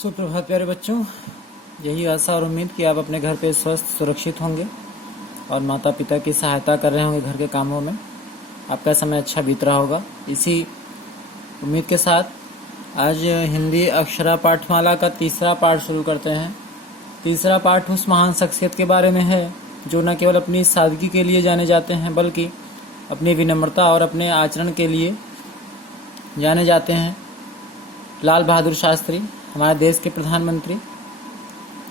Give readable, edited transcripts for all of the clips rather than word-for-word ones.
सुप्रभात प्यारे बच्चों। यही आशा और उम्मीद कि आप अपने घर पे स्वस्थ सुरक्षित होंगे और माता पिता की सहायता कर रहे होंगे घर के कामों में। आपका समय अच्छा बीत रहा होगा। इसी उम्मीद के साथ आज हिंदी अक्षरा पाठमाला का तीसरा पाठ शुरू करते हैं। तीसरा पाठ उस महान शख्सियत के बारे में है जो न केवल अपनी सादगी के लिए जाने जाते हैं बल्कि अपनी विनम्रता और अपने आचरण के लिए जाने जाते हैं। लाल बहादुर शास्त्री, हमारे देश के प्रधानमंत्री।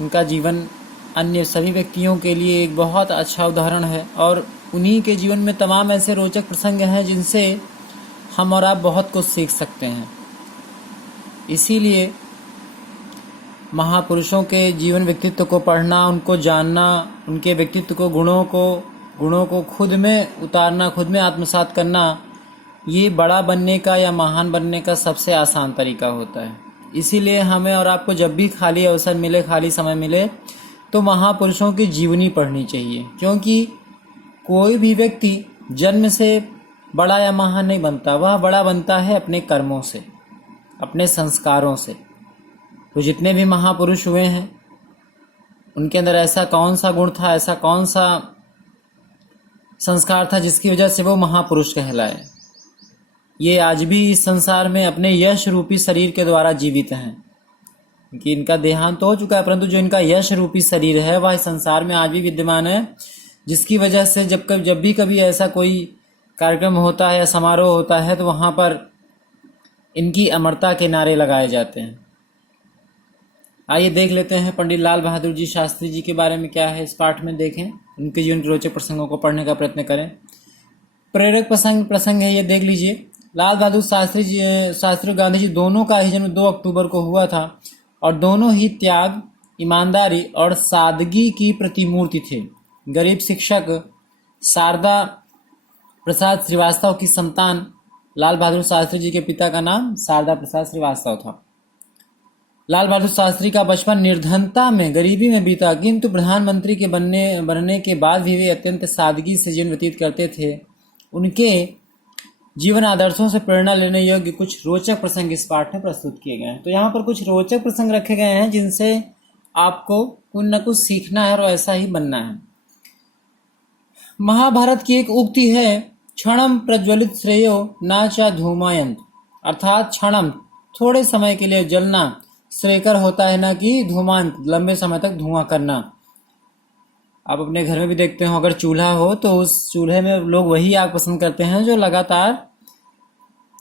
उनका जीवन अन्य सभी व्यक्तियों के लिए एक बहुत अच्छा उदाहरण है और उन्हीं के जीवन में तमाम ऐसे रोचक प्रसंग हैं जिनसे हम और आप बहुत कुछ सीख सकते हैं। इसीलिए महापुरुषों के जीवन व्यक्तित्व को पढ़ना, उनको जानना, उनके व्यक्तित्व को गुणों को खुद में उतारना, खुद में आत्मसात करना, ये बड़ा बनने का या महान बनने का सबसे आसान तरीका होता है। इसीलिए हमें और आपको जब भी खाली अवसर मिले, खाली समय मिले, तो महापुरुषों की जीवनी पढ़नी चाहिए, क्योंकि कोई भी व्यक्ति जन्म से बड़ा या महान नहीं बनता। वह बड़ा बनता है अपने कर्मों से, अपने संस्कारों से। तो जितने भी महापुरुष हुए हैं उनके अंदर ऐसा कौन सा गुण था, ऐसा कौन सा संस्कार था जिसकी वजह से वो महापुरुष कहलाए। ये आज भी इस संसार में अपने यश रूपी शरीर के द्वारा जीवित हैं, कि इनका देहांत तो हो चुका है, परंतु जो इनका यश रूपी शरीर है वह इस संसार में आज भी विद्यमान है, जिसकी वजह से जब भी कभी ऐसा कोई कार्यक्रम होता है या समारोह होता है तो वहाँ पर इनकी अमरता के नारे लगाए जाते हैं। आइए देख लेते हैं पंडित लाल बहादुर जी शास्त्री जी के बारे में क्या है। इस पाठ में देखें, उनके जीवन के रोचक प्रसंगों को पढ़ने का प्रयत्न करें। प्रेरक प्रसंग है, ये देख लीजिए। लाल बहादुर शास्त्री गांधी जी दोनों का ही जन्म 2 अक्टूबर को हुआ था और दोनों ही त्याग, ईमानदारी और सादगी की प्रतिमूर्ति थे। गरीब शिक्षक शारदा प्रसाद श्रीवास्तव की संतान लाल बहादुर शास्त्री जी के पिता का नाम शारदा प्रसाद श्रीवास्तव था। लाल बहादुर शास्त्री का बचपन निर्धनता में, गरीबी में बीता, किंतु प्रधानमंत्री के बनने के बाद भी वे अत्यंत सादगी से जीवन व्यतीत करते थे। उनके जीवन आदर्शों से प्रेरणा लेने योग्य कुछ रोचक प्रसंग इस पाठ में प्रस्तुत किए गए हैं। तो यहाँ पर कुछ रोचक प्रसंग रखे गए हैं जिनसे आपको कुछ न कुछ सीखना है और ऐसा ही बनना है। महाभारत की एक उक्ति है, क्षणम प्रज्वलित श्रेयो नाचा धूमायंत, अर्थात क्षणम, थोड़े समय के लिए जलना श्रेयकर होता है, ना कि धूमांत, लंबे समय तक धुआं करना। आप अपने घर में भी देखते हो, अगर चूल्हा हो तो उस चूल्हे में लोग वही आग पसंद करते हैं जो लगातार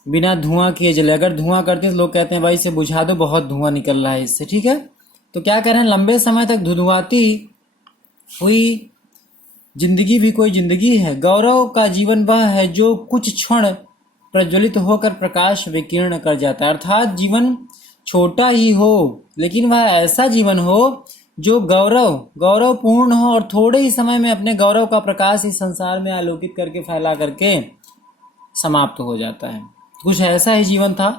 बिना धुआं किए जले। अगर धुआं करते हैं तो लोग कहते हैं भाई इसे बुझा दो, बहुत धुआं निकल रहा है इससे, ठीक है। तो क्या कह रहे हैं, लंबे समय तक धुआती हुई जिंदगी भी कोई जिंदगी है। गौरव का जीवन वह है जो कुछ क्षण प्रज्वलित होकर प्रकाश विकीर्ण कर जाता है। अर्थात जीवन छोटा ही हो लेकिन वह ऐसा जीवन हो जो गौरवपूर्ण हो और थोड़े ही समय में अपने गौरव का प्रकाश इस संसार में आलोकित करके, फैला करके समाप्त हो जाता है। कुछ ऐसा ही जीवन था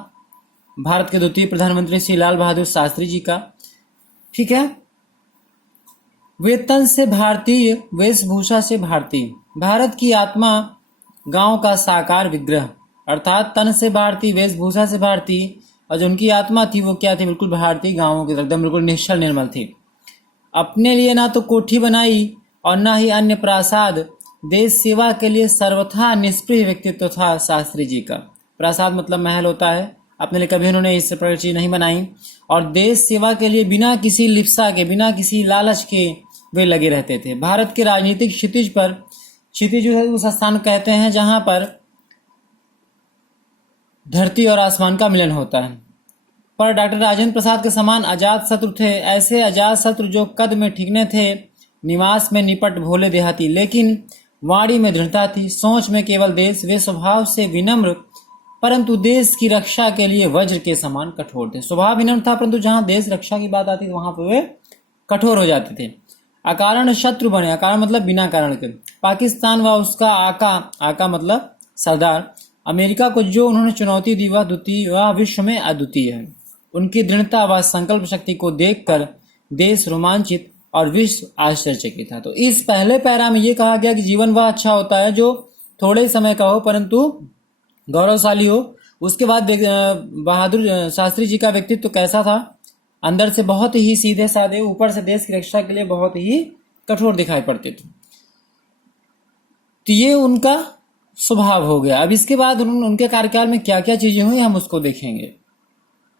भारत के द्वितीय प्रधानमंत्री श्री लाल बहादुर शास्त्री जी का, ठीक है। वे तन से भारतीय, वेशभूषा से भारतीय, भारत की आत्मा, गांव का साकार विग्रह। अर्थात तन से भारतीय, वेशभूषा से भारतीय, और जो उनकी आत्मा थी वो क्या थी, बिल्कुल भारतीय, गांवों की एकदम बिल्कुल निश्चल निर्मल थी। अपने लिए ना तो कोठी बनाई और ना ही अन्य प्रासाद, देश सेवा के लिए सर्वथा निष्प्रिय व्यक्तित्व था शास्त्री जी का। प्रासाद मतलब महल होता है, अपने लिए कभी उन्होंने इस प्रकार चीज नहीं बनाई, और देश सेवा के लिए बिना किसी लिप्सा के, बिना किसी लालच के वे लगे रहते थे। भारत के राजनीतिक क्षितिज उस स्थान कहते हैं जहां पर धरती और आसमान का मिलन होता है। पर डॉक्टर राजेंद्र प्रसाद के समान अजात शत्रु थे, ऐसे अजात शत्रु जो कद में ठीकने थे, निवास में निपट भोले देहाती, लेकिन वाणी में दृढ़ता थी, सोच में केवल देश। वे स्वभाव से विनम्र परंतु देश की रक्षा के लिए वज्र के समान कठोर थे। स्वभाव विनम्र था परंतु जहां देश रक्षा की बात आती थी वहां पर वे कठोर हो जाते थे। अकारण शत्रु बने, अकारण मतलब बिना कारण के, पाकिस्तान व उसका आका मतलब सरदार, अमेरिका को जो उन्होंने चुनौती दी वह विश्व में अद्वितीय है। उनकी दृढ़ता व संकल्प शक्ति को देखकर देश रोमांचित और विश्व आश्चर्यचकित था। तो इस पहले पैरा में ये कहा गया कि जीवन वह अच्छा होता है जो थोड़े समय का हो परंतु गौरवशाली हो। उसके बाद बहादुर शास्त्री जी का व्यक्तित्व कैसा था, अंदर से बहुत ही सीधे साधे, ऊपर से देश की रक्षा के लिए बहुत ही कठोर दिखाई पड़ते थे। तो ये उनका स्वभाव हो गया। अब इसके बाद उनके कार्यकाल में क्या क्या चीजें हुई हम उसको देखेंगे।